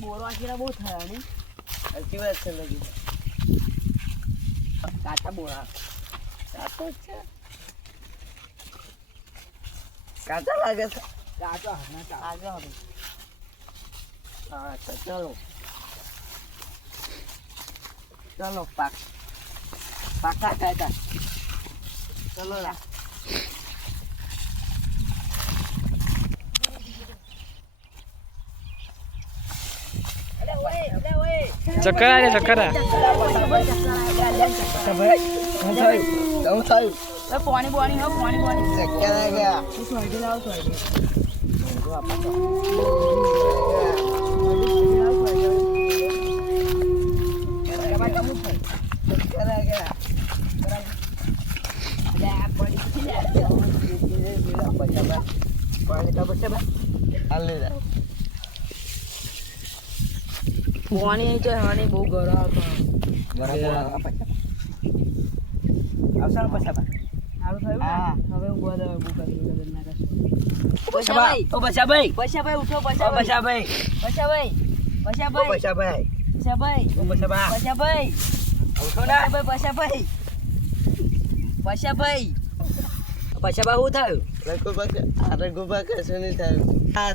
બોરો આખીરા બહુ થયા ને. સાચી વાત છે લગી. કાચા બોરા. કાચો જ છે. કાચા લાગે છે. કાચો હમણાં કાચો હવે. હા તો ચલો. ચલો પાકા કાચા. ચલો લા. ચક્કર આવે ચક્કર આવે. પાણી પાણી હો પાણી પાણી. ચક્કર આ ગયા. સોયડી લાવો સોયડી. ચક્કર આ ગયા. પાણી તો બચે બા. હાલ લે જા. પાણી તો હવાની બહુ ગરમ આવતો. આવશે ને પછી બા. સારું થયું હા. ને? હવે હું ગોદા બહુ કરી ના કરશું. બચાભાઈ ઓ બચાભાઈ પૈસાભાઈ ઉઠો ઓ પૈસાભાઈ. બચાભાઈ પૈસાભાઈ ઓ પૈસાભાઈ બચાભાઈ પૈસાભાઈ ઓ બચાબા પૈસાભાઈ ઉઠો ના પૈસાભાઈ પૈસાભાઈ પચાબા શું થયું રઘુબા કશું નહીં થયું હા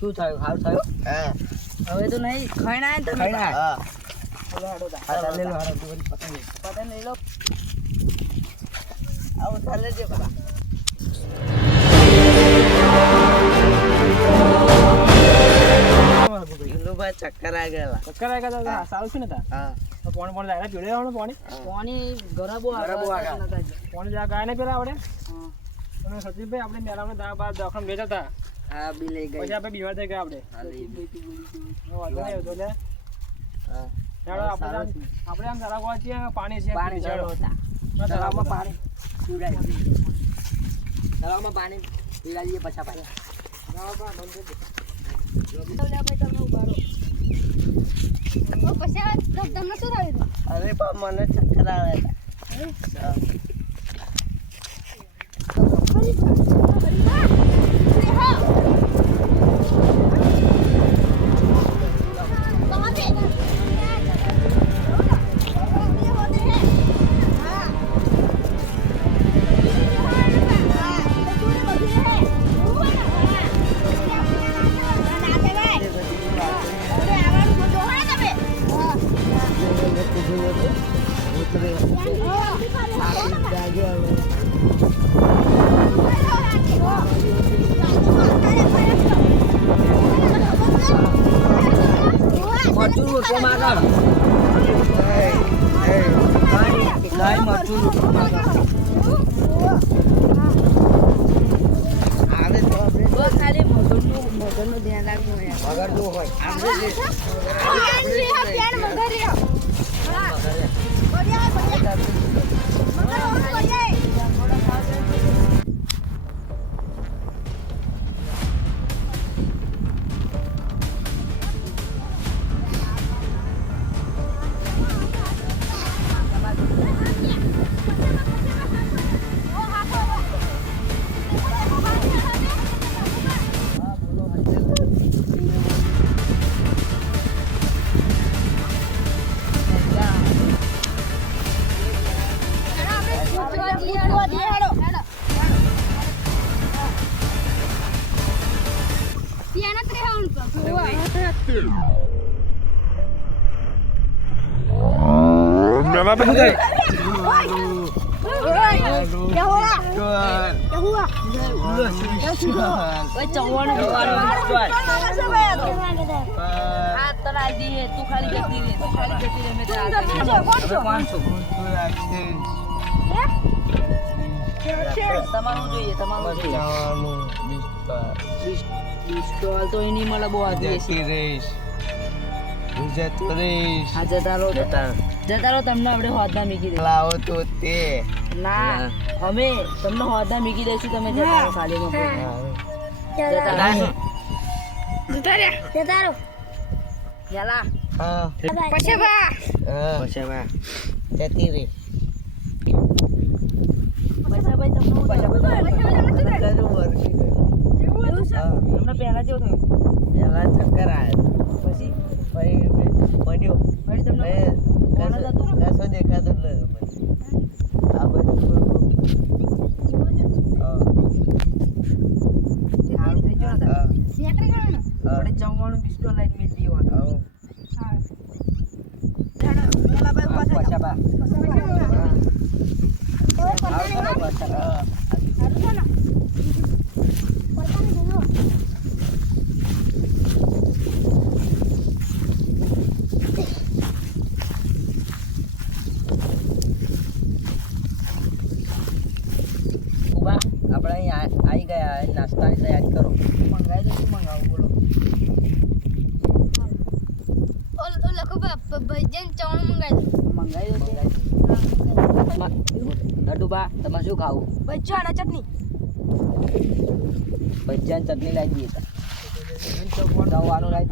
શું થયું હાલ થયું હા હવે તો નહીં ખાઈ ના તમે ખાઈ ના હા હવે હાડો તા. હા ચાલે લો હાડો તું પતંગ પતંગ લઈ લો. આવો ચાલે છે બા ગિલુબા ચક્કર આ ગયેલા ચક્કર આવે તો સારું છે ને તા. હા પાણી પાણી લાગે પીવડે આવવાનું પાણી. પાણી ગરબો ગરબો આગળ. પાણી જ્યાં ગાય ને પેલા આપણે હા. તમે સચિનભાઈ આપણે મેળામાં દા બાર દવાખાને બેઠા હતા. હા બી લઈ પછી ગઈ આપણે બીમાર થઈ ગયા આપણે. હા લઈ ગઈ વાંધો નહીં આવતો લે. હા ચાલો આપણે આમ તળાવ છીએ પાણી છે પાણી ચાલો. ચાલો હતા. તળાવમાં પાણી પીવડાય. તળાવમાં પાણી પીવડાવીએ પછી પાછા. અરે બા મને ચક્કર આવે હતા મરચું રોટલો માગો ગાય મરચું રોટલો માગો આવે તો આપણે બસ ખાલી મોઢરનું ધ્યાન રાખવું હોય. મગર નું હોય આપણે મેલા બેઠા છે. ઓય ચવાણું જોવાનું. આ તરાજી હે તું ખાલી જતી રે મેં તમારું જોઈએ તમારું જોઈએ. પિસ્તોલ તો એની મળે બહુ આગળ છે. હા જતા રહો તમને આપણે હોદના મીકી દે. લાવો તો તે ના અમે તમને હોદના મીકી દઈશું તમે જતા રહો ખાલીમાં. જતા રહો યાલા. હા પછી બા બચાબા જતી રે પૈસા ભાઈ તમને કરું વર્ષી તમને પહેલા જેવું થયું. પેલા ચક્કર આવે પછી પડ્યો વળી તમને કોણ જ હતું ને? કશો દેખાતો જ નતો મને. આ બધું હારું થઈ ગયું ને તારે? હા. આપણે જમવાનું બિસ્ટો લઈને મેળ દેવાનું. હા. પછા બા. ઉભા આપણે અહીં આવી ગયા નાસ્તાની તૈયારી કરો. મંગાવી દો શું મંગાવું બોલો? મંગાવી દો નટુબા તમારે શું ખાવું? ભજીયા અને ચટણી. ભજીયા ચટણી લાવી દઈએ જવાનું લાવી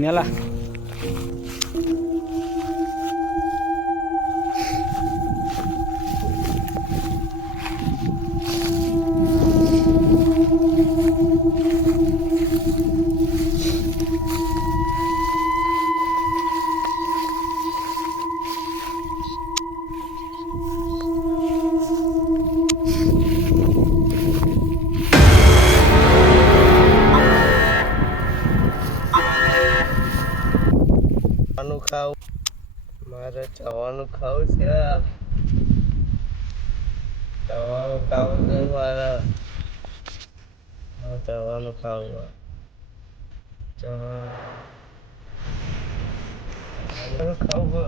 મેલા ખાવું મારે ચવાનું ખાવું છે ચવાનું ખાવું છે મારે ચવાનું ખાવું ચવાનું ખાવું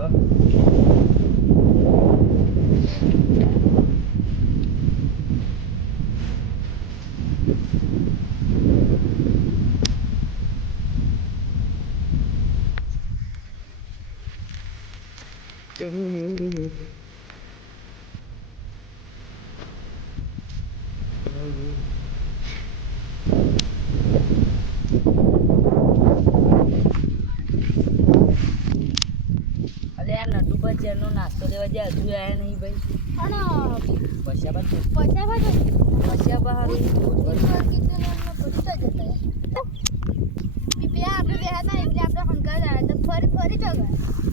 અરે યાર નટુ ભજીયાનો નાસ્તો લેવા જાય હજુ આયા નહીં ભાઈ. પછા બા હારું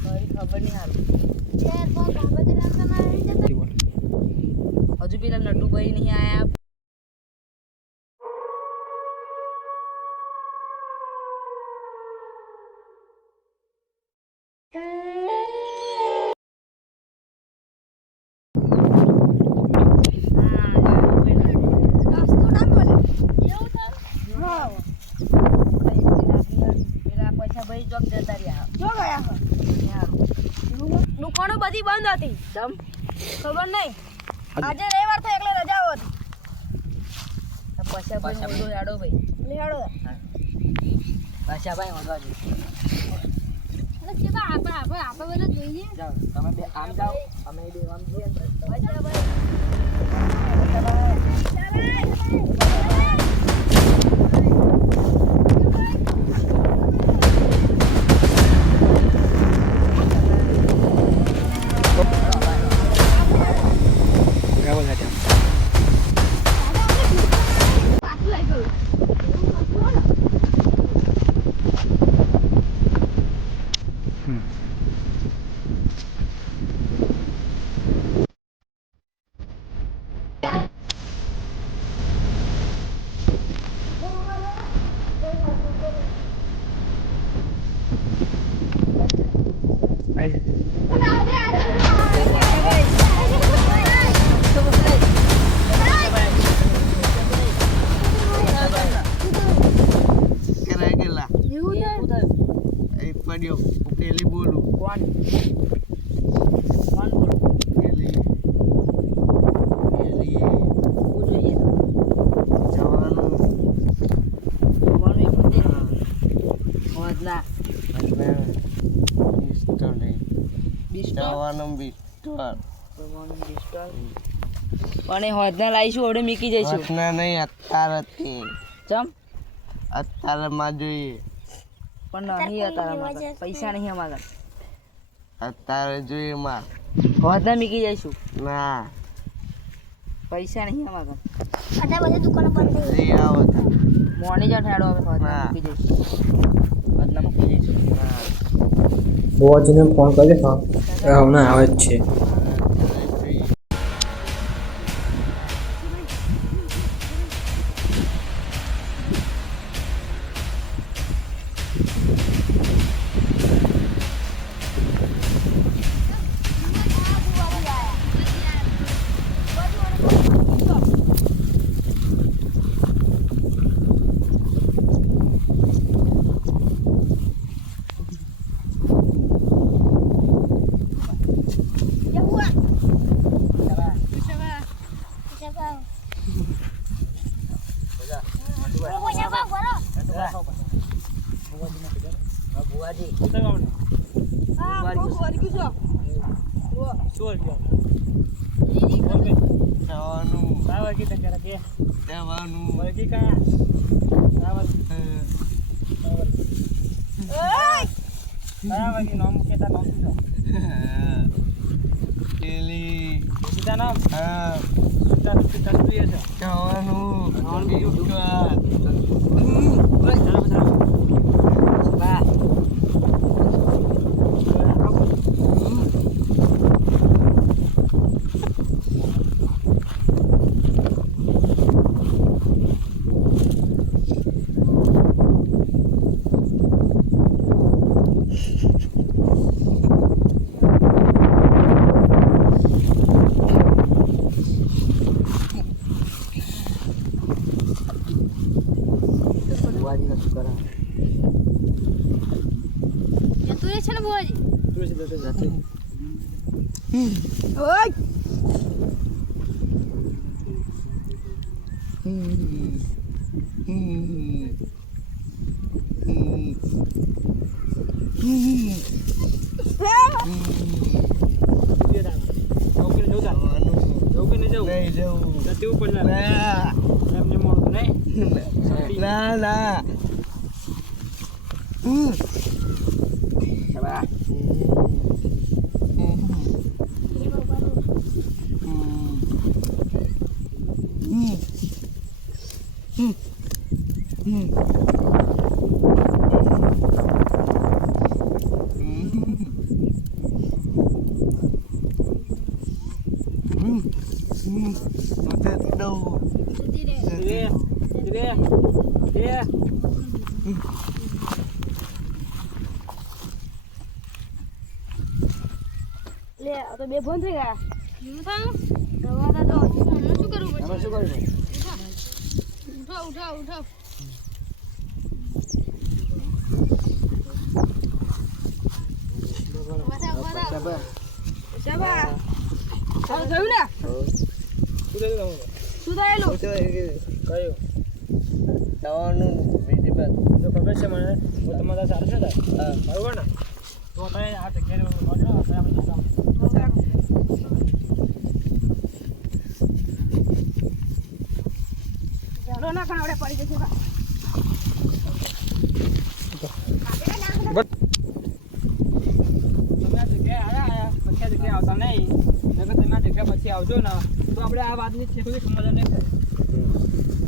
ફરી ખબર નહીં હારું. હજુ પેલા નટુભાઈ નહીં આયા. પેલા પૈસા ભાઈ જોબ જતા રહ્યા. દુકાનો બધી બંધ હતી. ચમ ખબર નહીં. આજે રવિવાર તો એટલે રજાઓ હતી. પૈસા ભાઈ ઓળો યાડો ભાઈ. લેડો. પૈસા ભાઈ ઓળવા જો. આપણે બધા જોઈએ. જાઓ તમે બે આમ જાઓ અમે બે આમ જઈએ. પૈસા ભાઈ પડ્યો પેલી બોલું પાણી કોણ બોલો પેલી શું જોઈએ જવાનું જવાનું એક મંદિર હોદના અને પિસ્તોલ બિસ્ટોલ જવાનું પિસ્તોલ ભગવાનનું બિસ્ટોલ પણ એ હોદના લાવીશું ઓડે મૂકી જઈશું ઘટના નહીં અત્યારથી ચમ અત્યારમાં જોઈએ પણ નહીં અત્યારે અમારા પૈસા નહીં અમારા અત્યારે જોઈએ માં હોદના મૂકી જઈશું ના પૈસા નહીં અમારા અત્યારે બધી દુકાનો બંધ થઈ લઈ આવો તા. મોર્નિંગ જ ઠાડો હવે હોદના ના. મૂકી જઈશું હોદના મૂકી જઈશું ના. બુઆજીને ફોન કરી હા એ હમણાં આવે જ છે ભુવાજી શું થયું આપણે ભુવાજી શું થયું જવાનું સાવા કી તક કે જવાનું વળગી કા સાવા સાવા કી નામ કે તા નામ શું પેલી સીધા નામ હા સીધા સીધા જોઈએ છે જવાનું પિસ્તોલ બા ભુવાજી શું કરે જતું રહે છે ને બુઆજી તું સીધા જતી ઓય ये दाना ओके जो जा ओके नहीं जाओ નહીં જવું જતી ઉપર જા ના એમને મોડું નહીં ના ના બા જતી રહે ધીરે ધીરે લે આ તો બે ફોન થઈ ગયા શું થયું દવા તો શું કરવું અમે પડશે શું કરવું ઉઠો ઉઠો ઉઠો બરાબર શાબા સારું થયું ને શું થયું શું થયેલું કયું જવાનું બીજી બાજુ જો ખબર છે મને તો તમારા સારું છે ને બરોબર ને તો તમે આ જગ્યાએ રોજો આપણે જઈશું ચાલો ના ખાવડે પડી જશે બા તમે આ જગ્યાએ આવ્યા પછી આ જગ્યાએ આવતા નહીં નકર તમે આ જગ્યા પછી આવજો ને તો આપણે આ વાતની છે કોઈ સમાધાન નહીં થાય